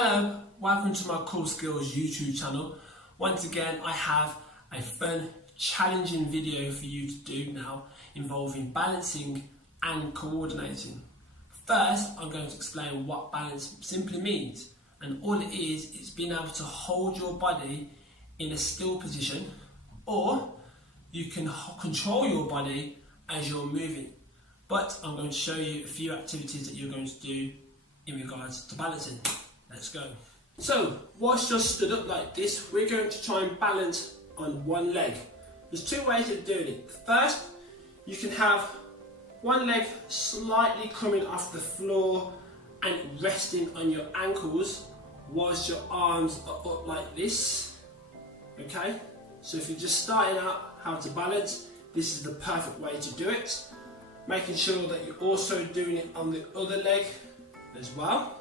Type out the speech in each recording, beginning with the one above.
Hello, welcome to my Cool Skills YouTube channel. Once again, I have a fun, challenging video for you to do now involving balancing and coordinating. First, I'm going to explain what balance simply means. And all it is being able to hold your body in a still position, or you can control your body as you're moving. But I'm going to show you a few activities that you're going to do in regards to balancing. Let's go. So, whilst you're stood up like this, we're going to try and balance on one leg. There's two ways of doing it. First, you can have one leg slightly coming off the floor and resting on your ankles whilst your arms are up like this. Okay? So if you're just starting out how to balance, this is the perfect way to do it. Making sure that you're also doing it on the other leg as well.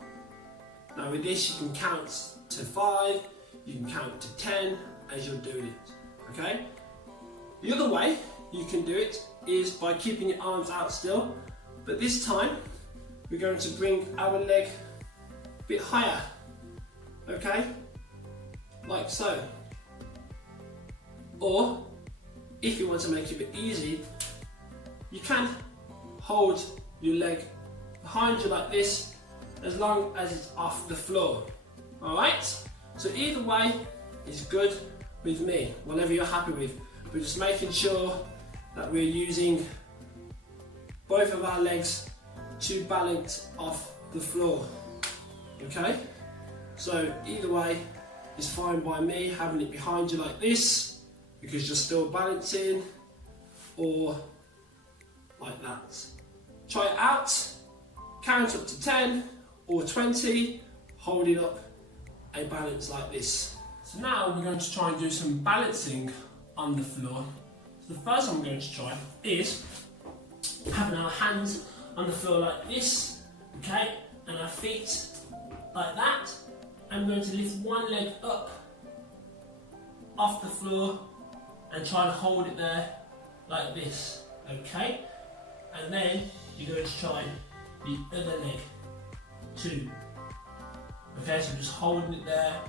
Now with this you can count to 5, you can count to 10 as you're doing it, okay? The other way you can do it is by keeping your arms out still, but this time we're going to bring our leg a bit higher, okay? Like so. Or, if you want to make it a bit easy, you can hold your leg behind you like this as long as it's off the floor. Alright? So either way is good with me, whatever you're happy with. We're just making sure that we're using both of our legs to balance off the floor. Okay? So either way is fine by me, having it behind you like this, because you're still balancing, or like that. Try it out, count up to 10 or 20, holding up a balance like this. So now we're going to try and do some balancing on the floor. So the first one we're going to try is having our hands on the floor like this, okay, and our feet like that. And we're going to lift one leg up off the floor and try and hold it there like this, okay? And then you're going to try the other leg too. Okay, so just holding it there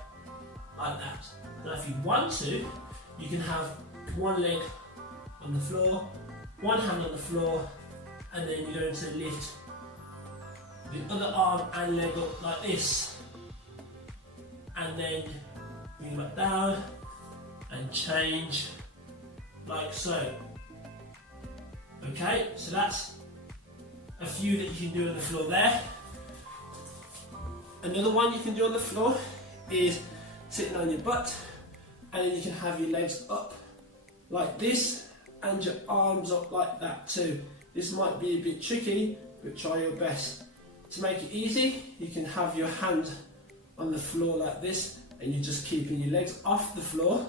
like that. Now if you want to, you can have one leg on the floor, one hand on the floor, and then you're going to lift the other arm and leg up like this. And then bring it back down and change like so. Okay, so that's a few that you can do on the floor there. Another one you can do on the floor is sitting on your butt, and then you can have your legs up like this and your arms up like that too. This might be a bit tricky, but try your best. To make it easy, you can have your hand on the floor like this, and you're just keeping your legs off the floor,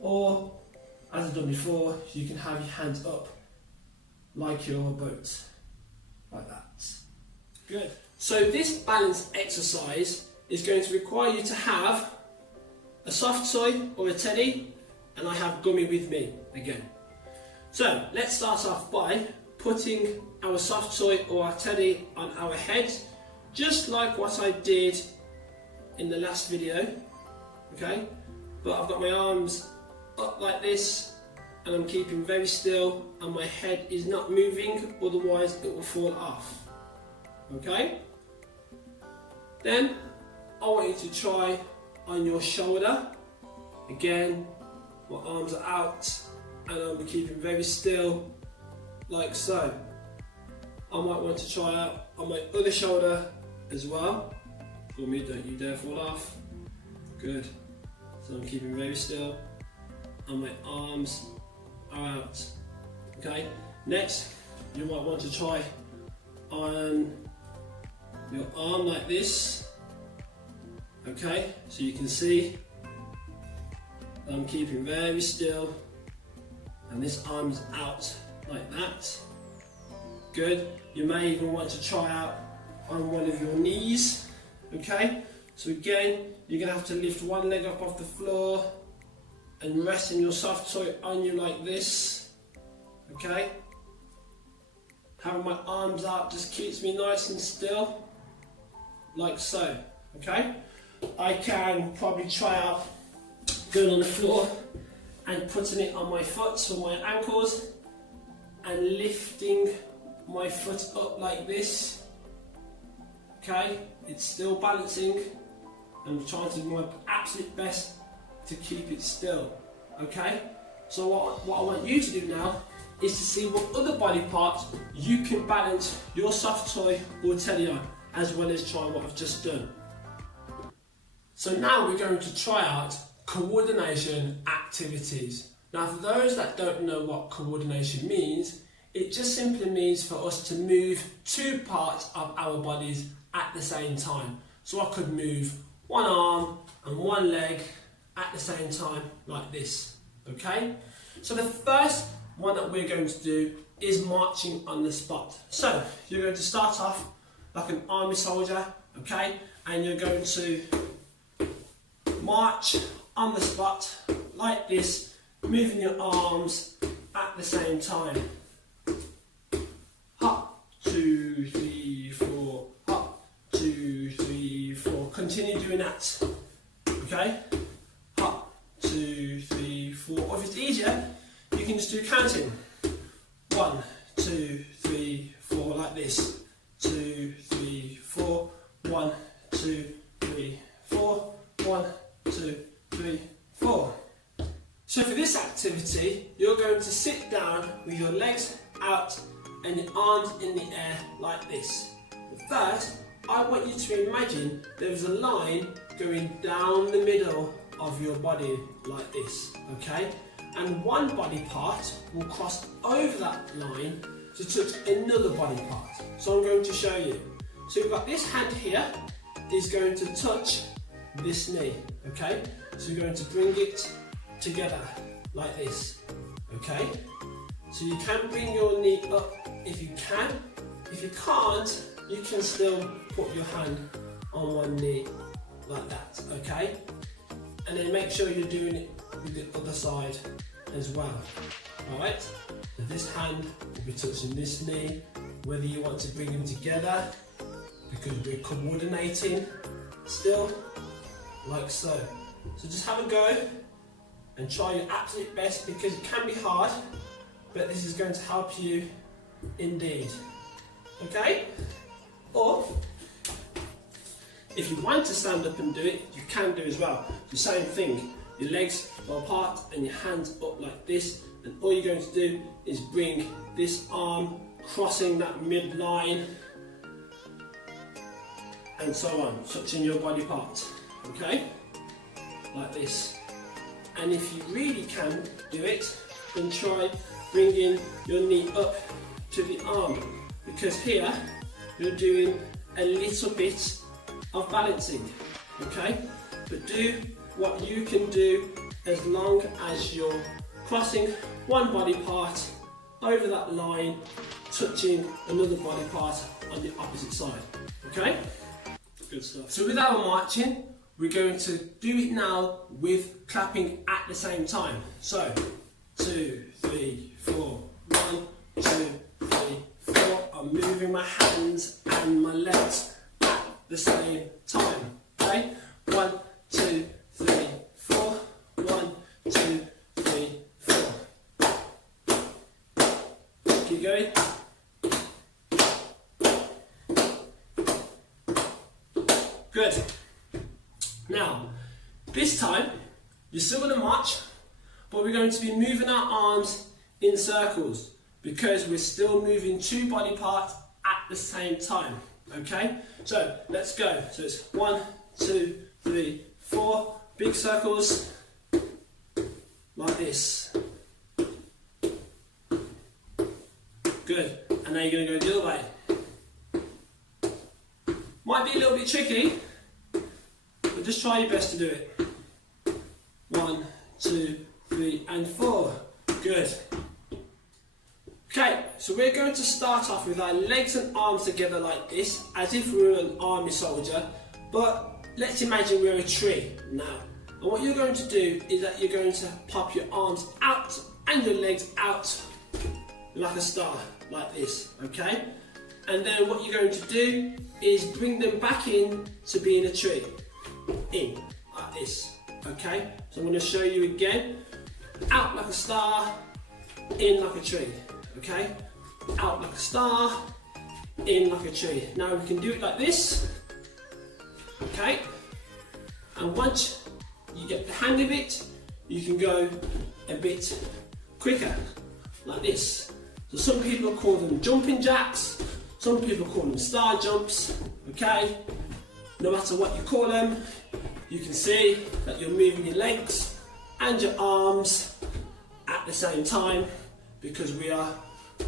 or as I've done before, you can have your hands up like your boat, like that. Good. So this balance exercise is going to require you to have a soft toy or a teddy, and I have gummy with me again. So let's start off by putting our soft toy or our teddy on our head, just like what I did in the last video, okay? But I've got my arms up like this, and I'm keeping very still, and my head is not moving, otherwise it will fall off, okay? Then I want you to try on your shoulder. Again, my arms are out and I'll be keeping very still, like so. I might want to try out on my other shoulder as well. For me, don't you dare fall off. Good. So I'm keeping very still and my arms are out. Okay, next you might want to try on your arm like this. Okay, so you can see I'm keeping very still and this arm's out like that. Good. You may even want to try out on one of your knees. Okay, so again you're going to have to lift one leg up off the floor and resting your soft toy on you like this. Okay, having my arms out just keeps me nice and still, like so. okay? I can probably try out going on the floor and putting it on my foot or my ankles and lifting my foot up like this, okay? It's still balancing. I'm trying to do my absolute best to keep it still, okay? So what I want you to do now is to see what other body parts you can balance your soft toy or telly on, as well as try what I've just done. So now we're going to try out coordination activities. Now for those that don't know what coordination means, it just simply means for us to move two parts of our bodies at the same time. So I could move one arm and one leg at the same time like this, okay? So the first one that we're going to do is marching on the spot. So you're going to start off like an army soldier, okay? And you're going to march on the spot like this, moving your arms at the same time. Hop, 2, 3, 4, hop, 2, 3, 4. Continue doing that, okay? Hop, 2, 3, 4. Or if it's easier, you can just do counting. 1, 2, 3, 4, like this. 2, 3, 4. 1, 2, 3, 4. 1, 2, 3, 4. So for this activity, you're going to sit down with your legs out and your arms in the air like this. But first, I want you to imagine there's a line going down the middle of your body like this, okay? And one body part will cross over that line to touch another body part. So I'm going to show you. So we've got this hand here is going to touch this knee, okay? So you're going to bring it together like this, okay? So you can bring your knee up if you can. If you can't, you can still put your hand on one knee like that, okay? And then make sure you're doing it with the other side as well, alright? So this hand will be touching this knee, whether you want to bring them together, because we're coordinating still, like so. So just have a go and try your absolute best, because it can be hard, but this is going to help you indeed, okay? Or if you want to stand up and do it, you can do as well. The same thing, your legs are apart and your hands up like this, and all you're going to do is bring this arm crossing that midline and so on, touching your body part, okay? Like this. And if you really can do it, then try bringing your knee up to the arm, because here you're doing a little bit of balancing, okay? But do what you can do as long as you're crossing one body part over that line, touching another body part on the opposite side, okay? Good stuff. So with our marching, we're going to do it now with clapping at the same time. So 2, 3, 4, 1, 2, 3, 4. I'm moving my hands and my legs at the same time. Okay? 1, 2, 3, 4. 1, 2, 3, 4. Keep going. Good. Now, this time, you're still going to march, but we're going to be moving our arms in circles, because we're still moving two body parts at the same time, okay? So, let's go. So it's 1, 2, 3, 4, big circles, like this. Good. And now you're going to go the other way. Might be a little bit tricky, but just try your best to do it. 1, 2, 3, and 4. Good. Okay, so we're going to start off with our legs and arms together like this, as if we were an army soldier, but let's imagine we're a tree now. And what you're going to do is that you're going to pop your arms out and your legs out like a star, like this, okay? and then what you're going to do is bring them back in to being a tree. In, like this, okay? So I'm going to show you again. Out like a star, in like a tree, okay? Out like a star, in like a tree. Now we can do it like this, okay? And once you get the hang of it, you can go a bit quicker, like this. So some people call them jumping jacks, some people call them star jumps, okay? No matter what you call them, you can see that you're moving your legs and your arms at the same time because we are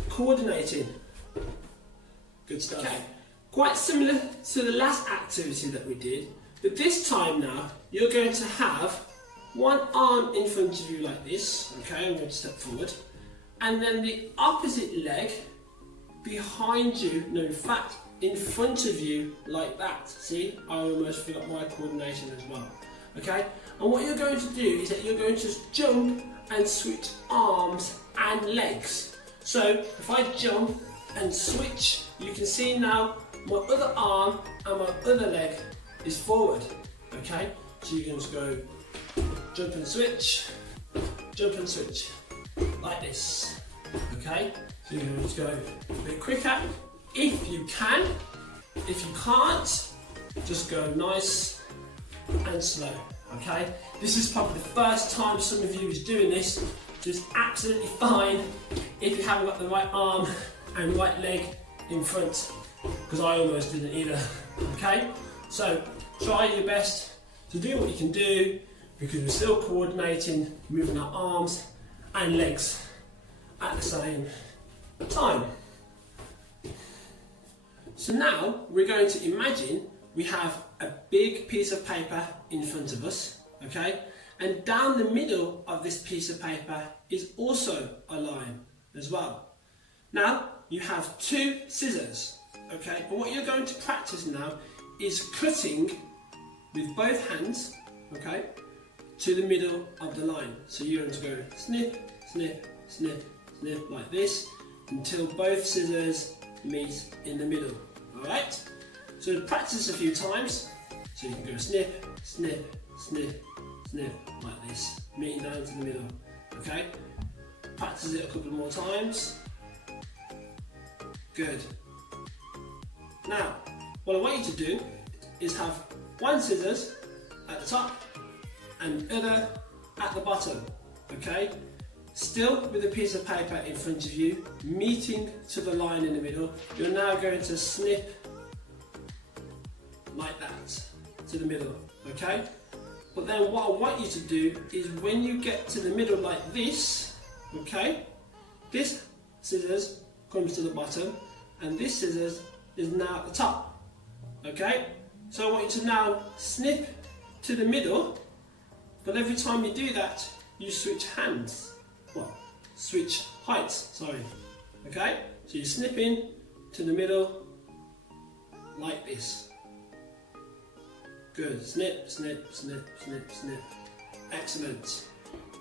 coordinating. Good stuff. Okay. Quite similar to the last activity that we did, but this time now you're going to have one arm in front of you like this, okay, I'm going to step forward, and then the opposite leg behind you, no in fact in front of you like that. See, I almost forgot my coordination as well, okay? And what you're going to do is that you're going to jump and switch arms and legs. So if I jump and switch, you can see now my other arm and my other leg is forward, okay? So you're going to go jump and switch, like this, okay? So you're going to go a bit quicker if you can. If you can't, just go nice and slow, okay? This is probably the first time some of you is doing this, so it's absolutely fine if you haven't got the right arm and right leg in front, because I almost didn't either, okay? So try your best to do what you can do, because we're still coordinating, moving our arms and legs at the same time. So now we're going to imagine we have a big piece of paper in front of us, okay? And down the middle of this piece of paper is also a line as well. Now you have two scissors, okay? And what you're going to practice now is cutting with both hands, okay, to the middle of the line. So you're going to go snip, snip, snip, snip like this until both scissors meet in the middle. Alright? So practice a few times. So you can go snip, snip, snip, snip like this, meeting down to the middle. Okay? Practice it a couple more times. Good. Now, what I want you to do is have one scissors at the top and the other at the bottom, okay? Still with a piece of paper in front of you, meeting to the line in the middle, you're now going to snip like that to the middle, okay? But then what I want you to do is when you get to the middle like this, okay? This scissors comes to the bottom and this scissors is now at the top, okay? So I want you to now snip to the middle, but every time you do that, you switch hands. Well, switch heights, sorry. Okay? So you're snipping to the middle like this. Good. Snip, snip, snip, snip, snip. Excellent.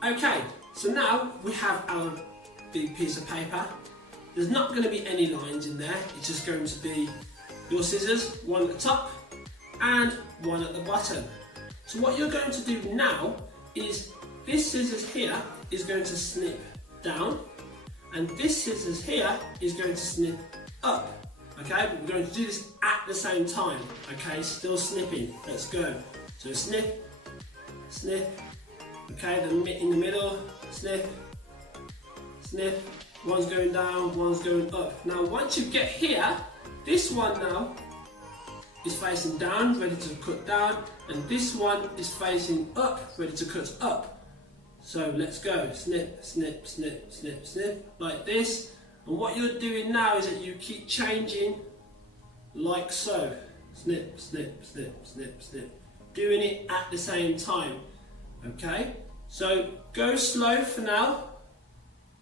Okay, so now we have our big piece of paper. There's not going to be any lines in there. It's just going to be your scissors, one at the top and one at the bottom. So what you're going to do now is this scissors here is going to snip down and this scissors here is going to snip up. Okay, but we're going to do this at the same time. Okay, still snipping. Let's go. So snip, snip. Okay, in the middle, snip, snip. One's going down, one's going up. Now once you get here, this one now is facing down, ready to cut down, and this one is facing up, ready to cut up. So let's go, snip, snip, snip, snip, snip, like this. And what you're doing now is that you keep changing like so. Snip, snip, snip, snip, snip. Doing it at the same time, okay? So go slow for now,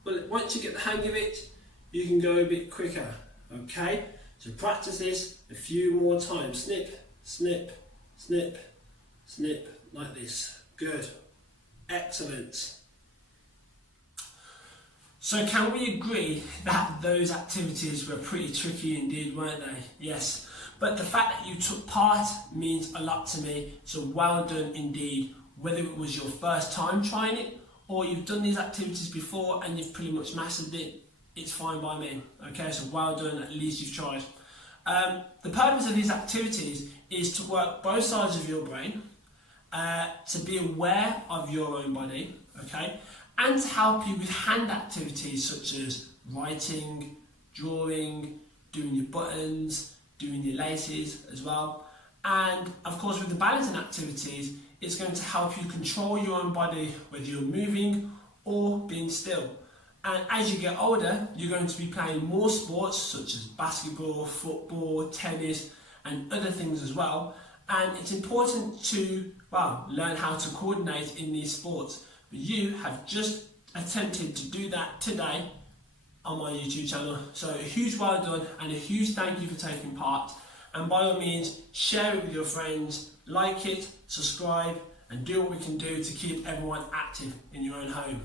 but once you get the hang of it, you can go a bit quicker, okay? So practice this a few more times. Snip, snip, snip, snip, like this. Good. Excellent. So can we agree that those activities were pretty tricky indeed, weren't they? Yes. But the fact that you took part means a lot to me, so well done indeed. Whether it was your first time trying it, or you've done these activities before and you've pretty much mastered it, it's fine by me. Okay, so well done, at least you've tried. The purpose of these activities is to work both sides of your brain, to be aware of your own body, okay, and to help you with hand activities such as writing, drawing, doing your buttons, doing your laces as well. And of course with the balancing activities, it's going to help you control your own body, whether you're moving or being still. And as you get older, you're going to be playing more sports such as basketball, football, tennis, and other things as well. And it's important to, well, learn how to coordinate in these sports. But you have just attempted to do that today on my YouTube channel. So a huge well done and a huge thank you for taking part. And by all means, share it with your friends, like it, subscribe, and do what we can do to keep everyone active in your own home.